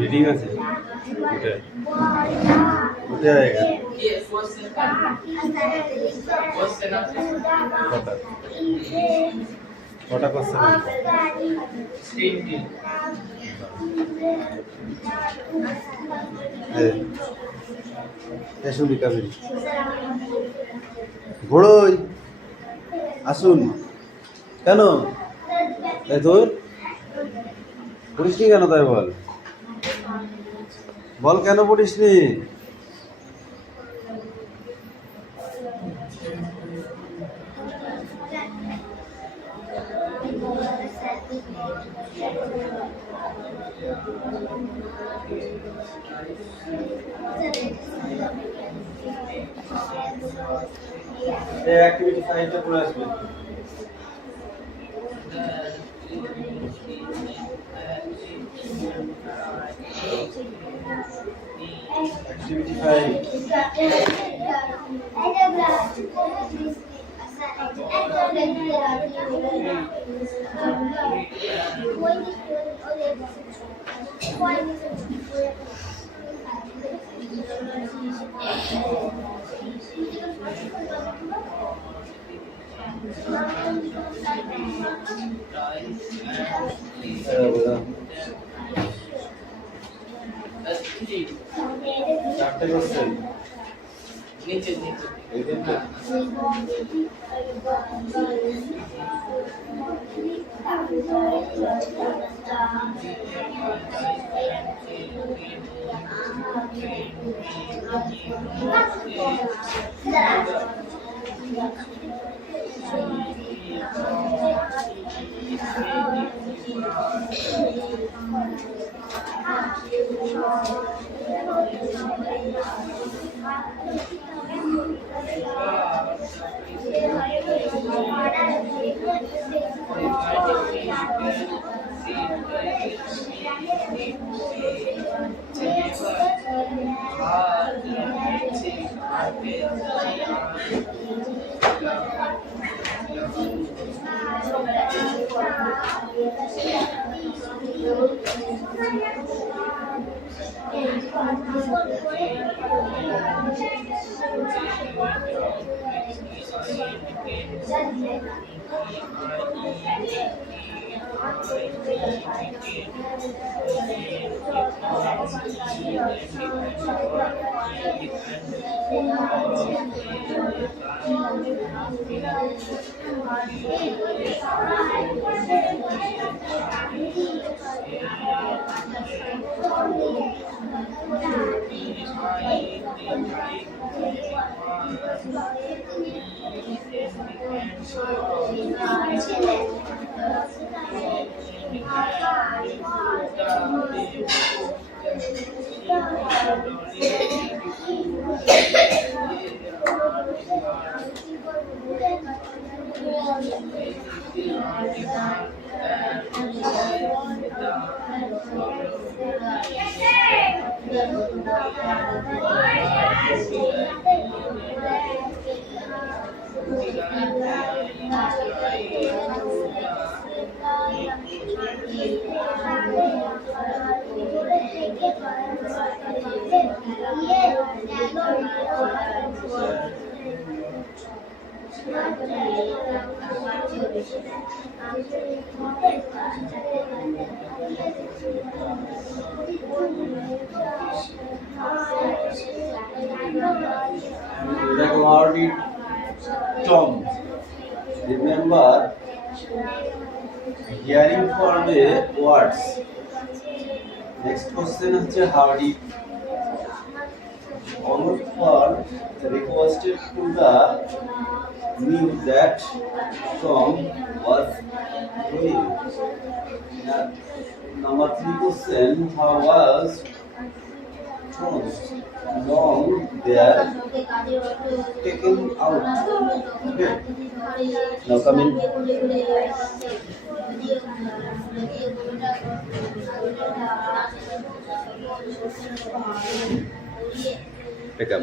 Reading আছে ওটা হয়ে গেছে কটা কোশ্চেন শুনি কাবিল ঘোড়ই আসুন কেন এই তোর পড়িসনি কেন তাই বল বল কেন পড়িসনি এই অ্যাক্টিভিটি 5 টা পড়ে আসবে Activity 4টা কোশ্চেন নিচে এই দিনটা The word is tongue. Remember, hearing for the words. Next question is howdy. Anupar requested to the news that Tom was doing. Number 3 question. How was long they are taken out? Okay. Now come in. Pick up.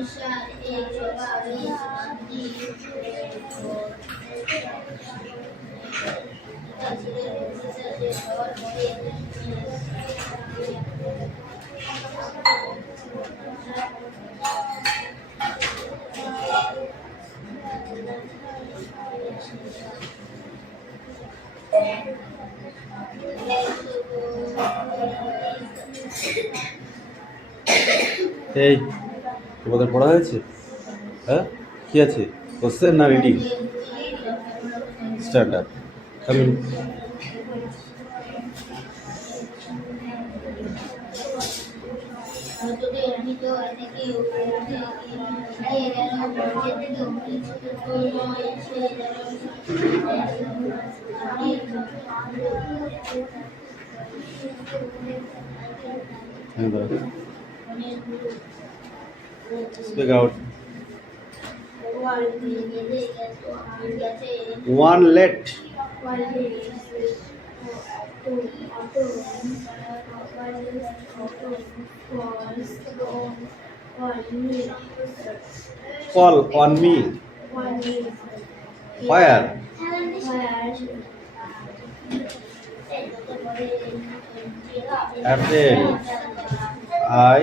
এই তোমাদের পড়া হয়েছে? হ্যাঁ, কি আছে? Question না reading? Standard coming. Speak out. One let. Fall on me. Fire. Apple. I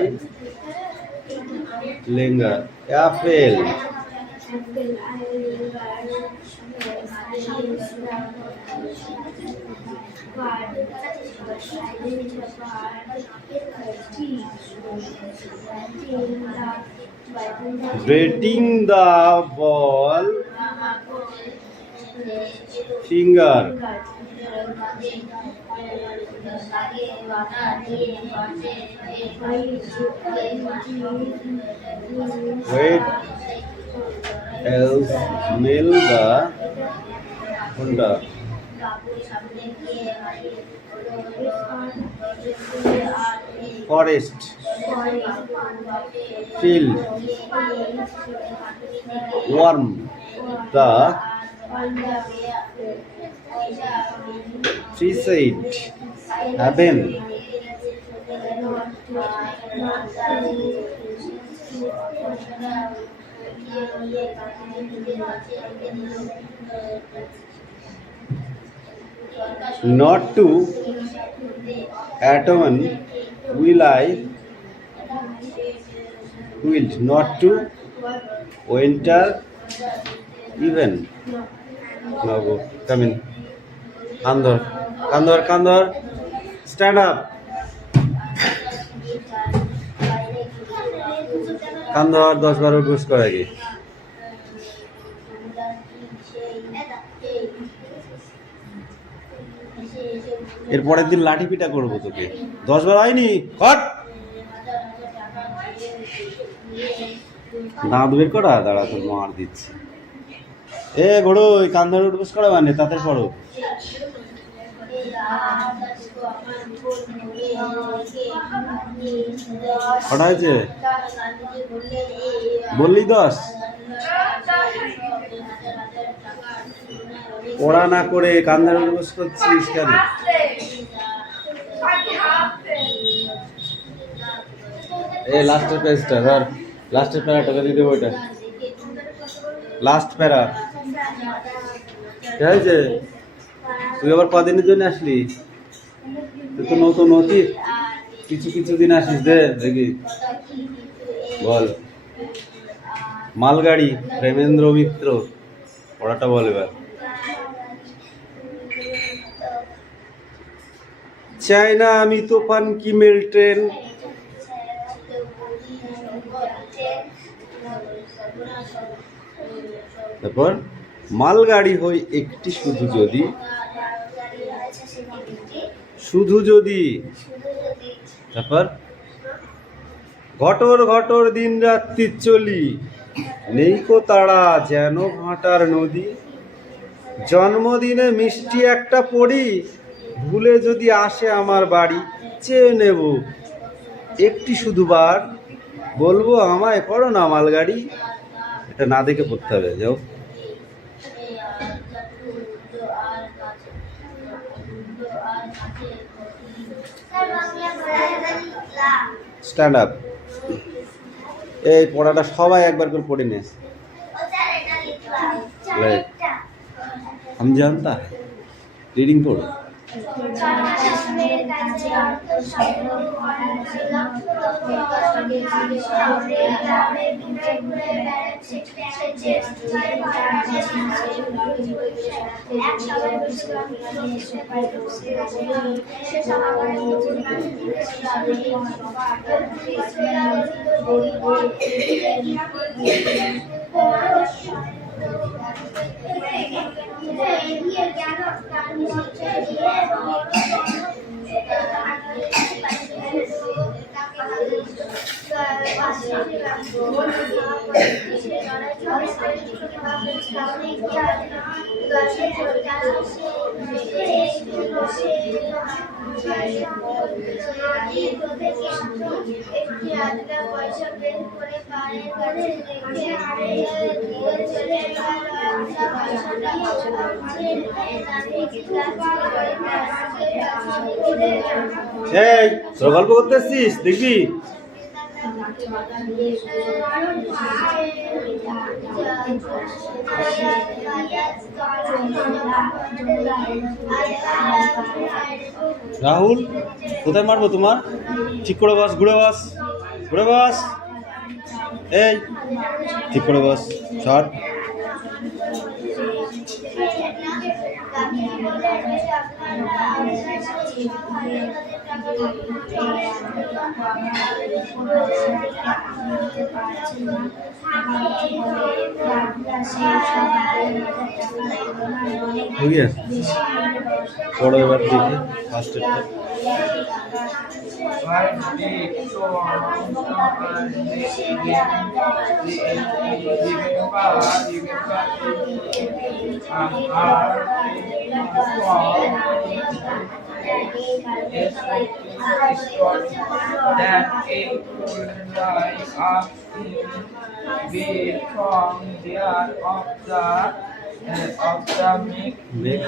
linger. Apple. Batting the ball. Finger. Wait else nail the Honda. Forest. Field. Worm. The tree side. Heaven. Not to atone will I willed not to winter even. Now go. Come in. Kandor. Kandor. Kandor. Stand up. Kandor 10-12 push করে কি? এর পরের দিন লাঠি পিটা করবো তোকে। 10 বার হয়নি? হট। দাঁত বের করা, দাঁড়া তোর মার দিচ্ছি। এ ঘোড়ো, ওই কান ধরে উঠবস করা মানে তাতে পড়ো। কটা হয়েছে? বললি 10? পড়া না করে কান ধরে উঠবস করছিস কেন? এই লাস্টের পেজটা ধর, লাস্টের প্যারাটাকে দিয়ে দেবো। ওইটা লাস্ট প্যারা। ঠিক আছে, তুই আবার কদিনের জন্য আসলি? তুই তো নতুন অতীত, কিছু কিছু দিন আসিস। দেখি বল। মালগাড়ি, প্রেমেন্দ্র মিত্র। পড়াটা বল এবার। চায়না আমি তুফান কি মেল ট্রেন। তারপর মালগাড়ি হই একটি শুধু যদি, শুধু যদি। তারপর ঘটর ঘটর দিন রাত্রি চলি, নেই কো তারা যেন ভাটার নদী। জন্মদিনে মিষ্টি একটা পড়ি, ভুলে যদি আসে আমার বাড়ি, চেয়ে নেব একটি শুধু বার, বলবো আমায় করো না মালগাড়ি। এটা না দেখে পড়তে হবে, যাও। Stand up. এই পড়াটা সবাই একবার করে পড়ে নে। हम जानता है रीडिंग पढ़ो। এই তোরা গল্প করতেছিস দেখবি? রাহুল কোথায় মারবো তোমার? ঠিক করে বস, ঘুরে বস, ঘুরে বস। এই ঠিক করে বস, শর্ট। हो गया पढ़ो एबार देखी first that it would rise up in from there of the make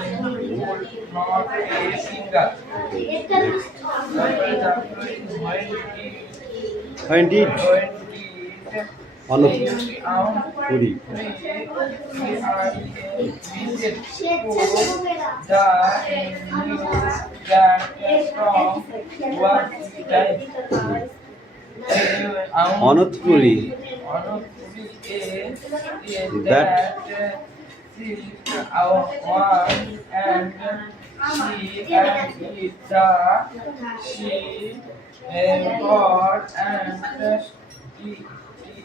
would not a single. Indeed. Puri. Anotpuri. That our one and she and it she got and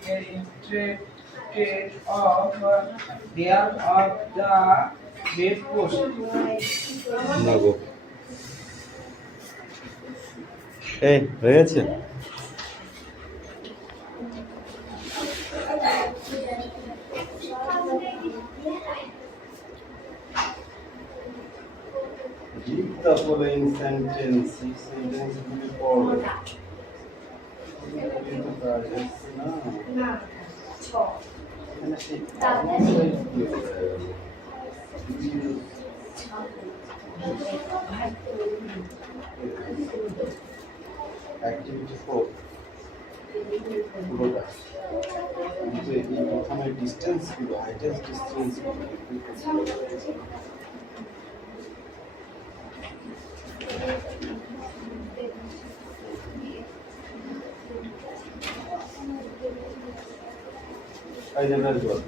interested of the bedpost. No go. Hey, হয়ে গেছে? Read the following sentence. Each sentence will be forward. Activity 4. পুরোটা যে এই প্রথমে distance গুলো হাইটেস্ট distance এই যে বের করো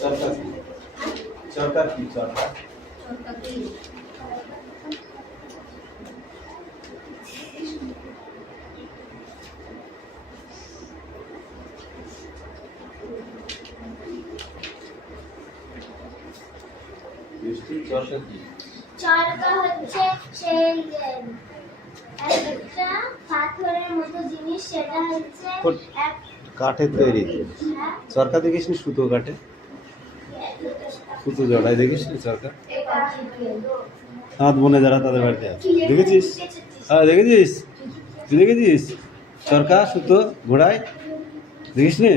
চরকা কি চরকা কি চরকা হচ্ছে সেই একটা পাথরের মতো জিনিস, সেটা হচ্ছে কাঠের তৈরি। চরকা দেখিস নি? সুতো কাটে, সুতো জড়ায় দেখিস নি চরকা? হাত বোনে যারা তাদের বাড়িতে আছে দেখেছিস? হ্যাঁ দেখেছিস, তুই দেখেছিস চরকা সুতো ঘোড়ায় দেখিস নি?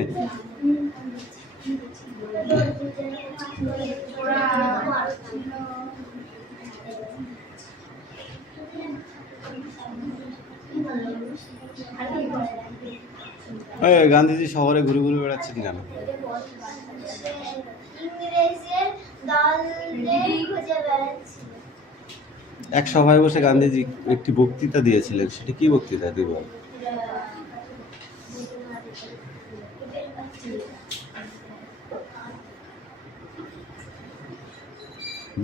গান্ধীজি শহরে ঘুরে ঘুরে বেড়াচ্ছেন কেন? ইংরেজের দলদের খুঁজে বেড়াচ্ছিল। এক সভায় বসে গান্ধীজি একটি বক্তৃতা দিয়েছিলেন, সেটি কি বক্তৃতা তুই বল?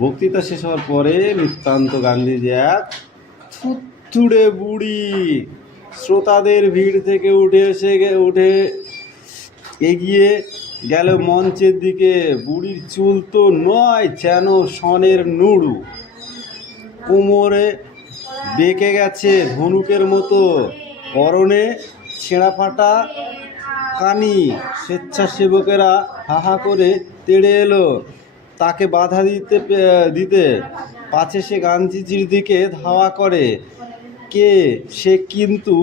বক্তৃতা শেষ হওয়ার পরে নিত্যান্ত গান্ধীজি এক থুড়ে বুড়ি শ্রোতাদের ভিড় থেকে উঠে এগিয়ে গেল মঞ্চের দিকে। বুড়ির চুল তো নয়, যেন সনের নুড়ু, কোমরে বেঁকে গেছে ধনুকের মতো, পরনে ছেঁড়া ফাটা কানি। স্বেচ্ছাসেবকেরা হাহা করে তেড়ে এলো তাকে বাধা দিতে। পাছে সে গান্ধীজির দিকে ধাওয়া করে। সে কিন্তু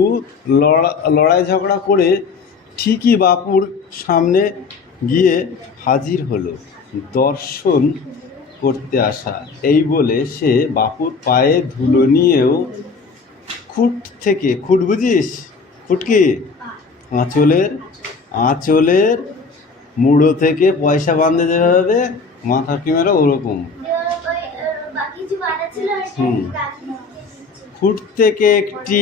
লড়াই ঝগড়া করে ঠিকই বাপুর সামনে গিয়ে হাজির হলো। দর্শন করতে আসা এই বলে সে বাপুর পায়ে ধুলো নিয়েও খুঁট বুঝিস? খুঁট কি? আঁচলের মুড়ো থেকে পয়সা বাঁধে যেভাবে মাথা কিমেরা ওরকম খুঁট থেকে একটি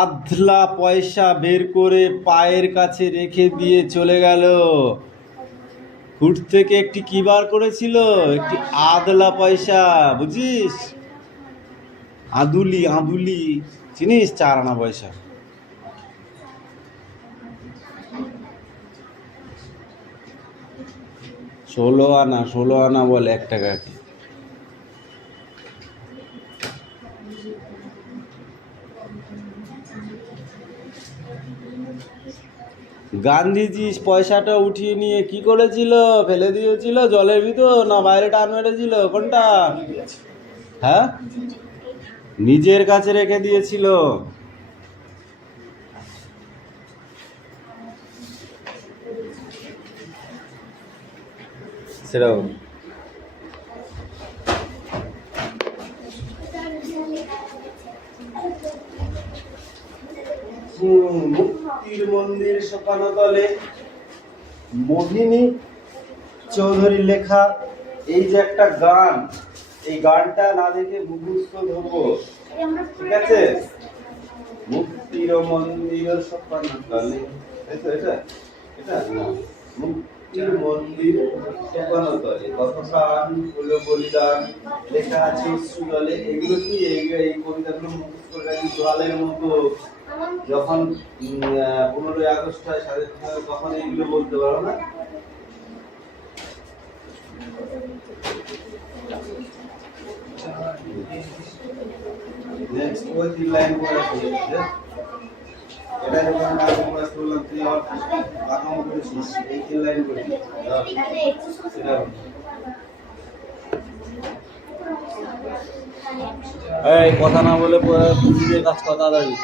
আধলা পয়সা বের করে পায়ের কাছে রেখে দিয়ে চলে গেল। খুঁট থেকে একটি কি বার করেছিল? একটি আধলা পয়সা, বুঝিস? আদুলি চিনিস? 4 আনা পয়সা। ষোলো আনা বলে 1 টাকাকে। গান্ধীজি পয়সাটা উঠিয়ে নিয়ে কি করেছিল? ফেলে দিয়েছিল জলের ভিতর, না বাইরে টান মেরেছিল? কোনটা? হ্যাঁ, নিজের কাছে রেখে দিয়েছিল। সেটাও মুক্তির মন্দির শোকানো তলে, মোহিনী চৌধুরী লেখা এই যে একটা গান, এই গানটা না দেখে মুখস্থ ধরবো, ঠিক আছে? মুক্তির মন্দির শোকানো তলে, এটা মুক্তির মন্দির শোকানো তলে, কত প্রাণ হলো বলিদান, লেখা আছে সুদলে। এগুলো কি এই কবিতাগুলো মুখস্থ করে জলের মতো। যখন 15ই আগস্ট হয়, স্বাধীনতা হয়, তখন এইগুলো বলতে পারো না? নেক্সট ওই 3 লাইন করে আছে। এটা যখন আমি ক্লাস করলাম, তুই আর বাকাম করেছিস, এই 3 লাইন করে এই কথা না বলে নিজের কাজ কথা দাঁড়ি।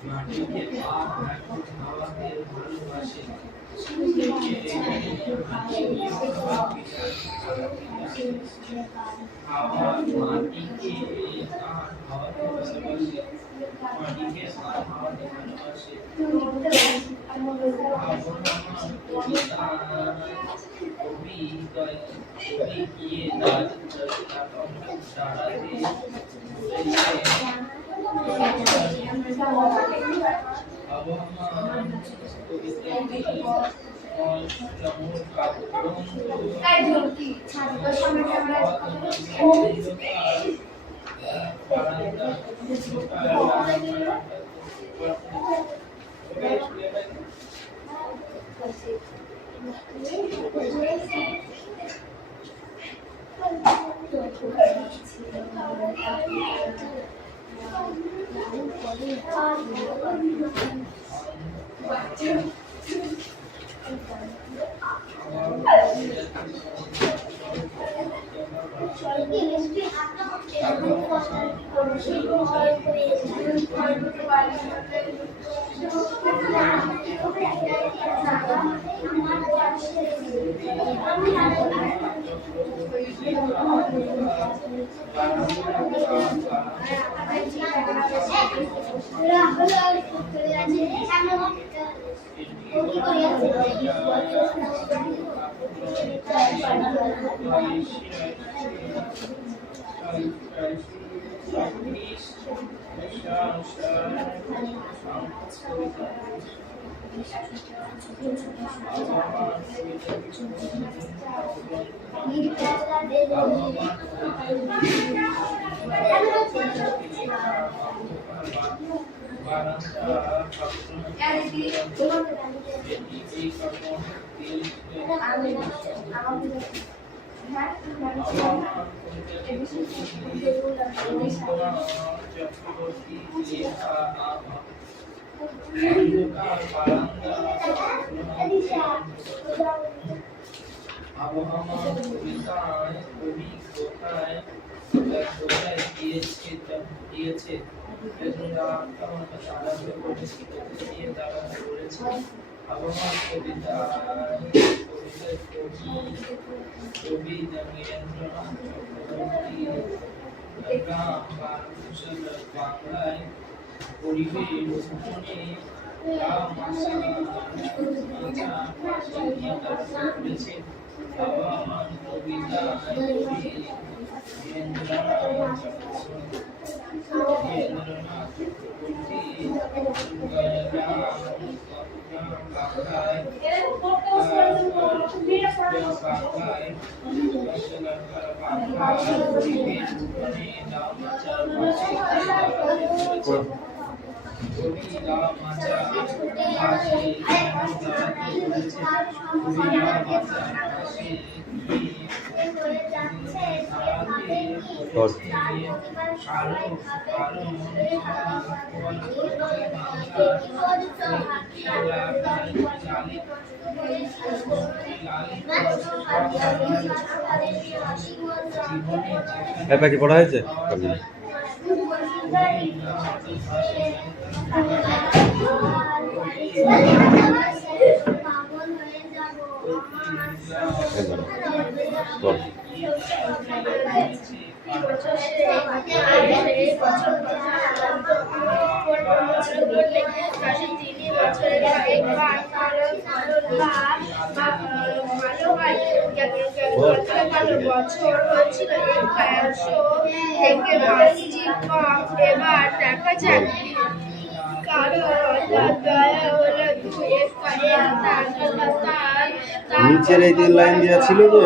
মাটিকে খাওয়াতে ভালোবাসে খাওয়া মাটিকে খাওয়াতে ভালোবাসে মাটিকে খাওয়াতে ভালোবাসে কবি গিয়ে দাঁড়াতে পাখি পড়া হয়েছে? বছর হয়েছিল 100 থেকে 5টি কম, এবার দেখা যাক নিচের এই 3 লাইন দেওয়া ছিল তো,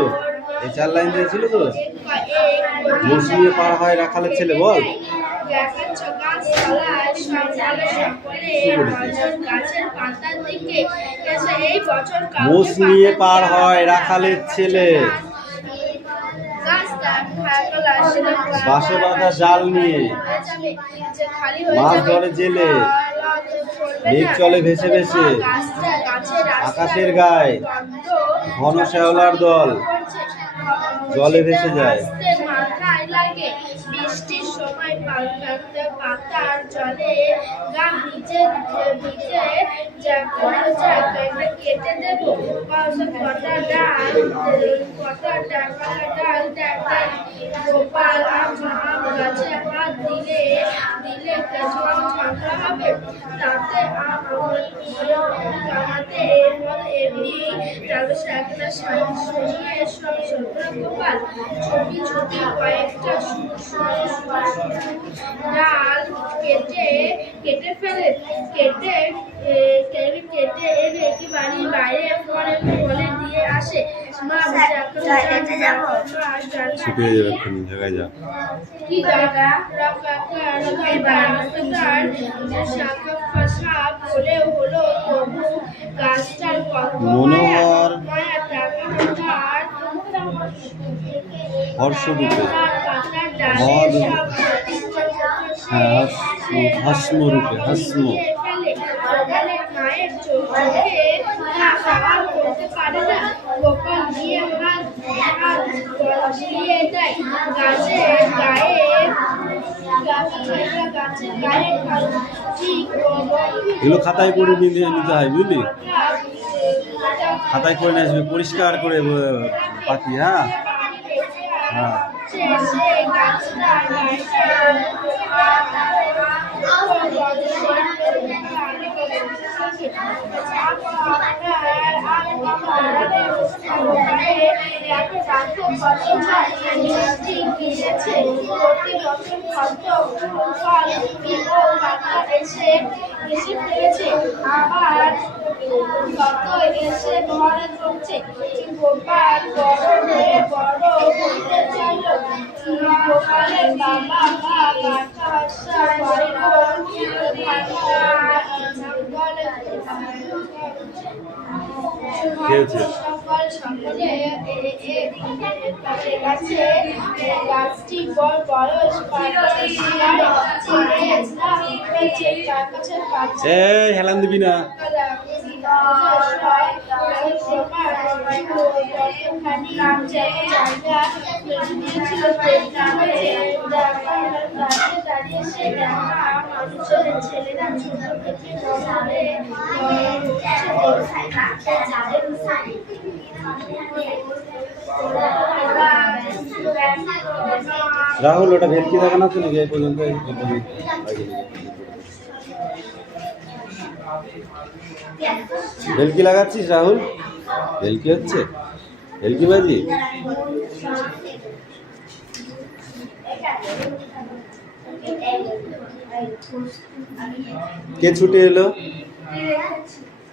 এই 4 লাইন দেওয়া ছিল তো। মৌসুমী পার হয় রাখালের ছেলে, বল। মৌসুমী পার হয় রাখালের ছেলে বাঁশে বাঁধা জাল নিয়ে, মাছ ধরে জেলে, মেঘ চলে ভেসে ভেসে আকাশের গায়ে, ঘন শ্যাওলার দল জলে ভেসে যায়। বৃষ্টির সময় পাতার জলে গা ভিজে ভিজে কেটে দেবো কটা ডাল গোপাল আম গাছে হাত দিলে দিলে ঠান্ডা হবে, তাতে কামাতে এমনি একটা সরিয়ে গোপাল ছবি ছবি কয়েকটা ডাল কেটে ফেলে, কেটে এনে কি বাড়ির বাইরে বলে দিয়ে আসে। মা কি সাপ বলে হলো তবু গাছটার মনোহর হর্ষরূপে হাসমরূপে হাস্ম মায়ের চোখে করতে পারে না, গোপাল গিয়ে হাত দিয়ে দেয় গাছের গায়ে এগুলো খাতায় করে নিতে হয়, বুঝলি? খাতায় করে নিয়ে আসবে পরিষ্কার করে পাখি। হ্যাঁ হ্যাঁ আবার কত এসে ঘরে ঢুকছে, গোপাল বড় হয়ে বড় হতে চাইল। গোপালের বাবা গাছটি বয়স হেলান দিবি না। ছেলেরা ছোট থেকে রাহুল, ওটা ভেটকি থাকে না তো নাকি এই পর্যন্ত? ভেলকি লাগাচ্ছিস রাহুল? ভেলকি হচ্ছে, ভেলকি বাজি। কে ছুটে এলো?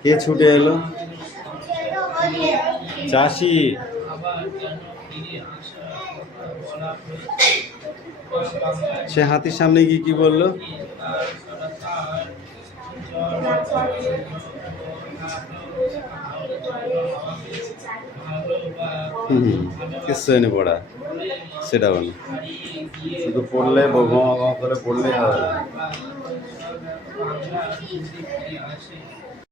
কে ছুটে এলো? চাষি। আবার কেন ফিরে আসার কথা বলা হয়েছে। সে হাতির সামনে গিয়ে কি বললো? তার সরকার কিচ্ছু হয়নি পড়া, সেটা বল। শুধু পড়লে বগমা করে পড়লেই হবে না। বাংলা